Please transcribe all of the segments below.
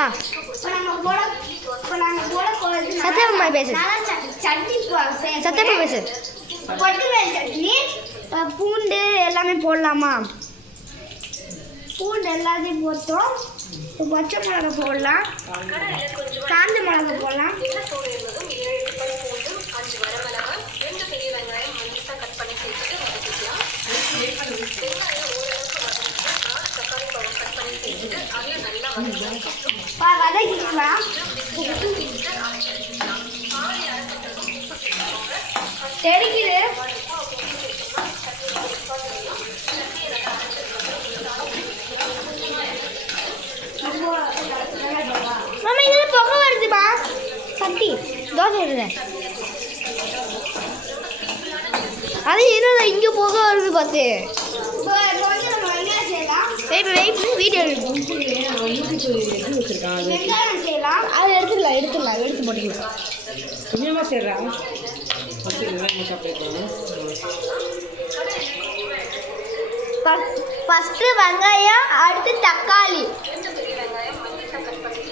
ஆ சத்தியமா பேசு சத்தியமா பேசு. சட்னி பூண்டு எல்லாமே போடலாமா? பூண்டு எல்லாத்தையும் போட்டோம். பச்சை மிளகா போடலாம், காஞ்ச மிளகா போடலாம். வதக்கிக்கலாம். தெரிக்குது. மாமா இதில் புகை வருதுமா? சட்டி தோசை வருது. அது என்னடா இங்கே புகை வருது பார்த்து. வீடியோ வெங்காயம் செய்யலாம். அதை எடுத்துடலாம் எடுத்து போட்டுக்கலாம். கொஞ்சமாக செய்கிறா ஃபஸ்ட்டு வெங்காயம், அடுத்து தக்காளி.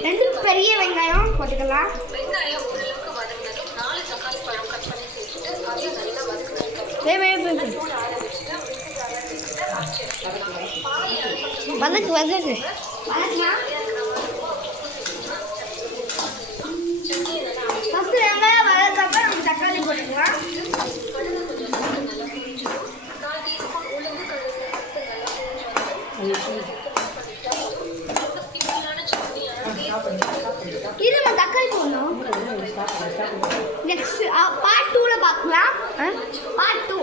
2 பெரிய வெங்காயம் போட்டுக்கலாம். வதக்கு வதக்கு. ஃபஸ்ட்டு வெங்காயம் வதக்கப்ப நம்ம தக்காளி போட்டுக்கலாம். இது நம்ம தக்காளி போடணும். நெக்ஸ்ட் பார்ட் 2ல பார்க்கலாம். Part 2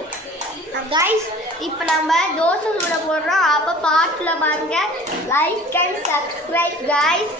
guys. இப்போ நம்ம தோசை சுட போடுறோம். அப்போ பார்ட்டில் பாருங்க. Like and subscribe guys.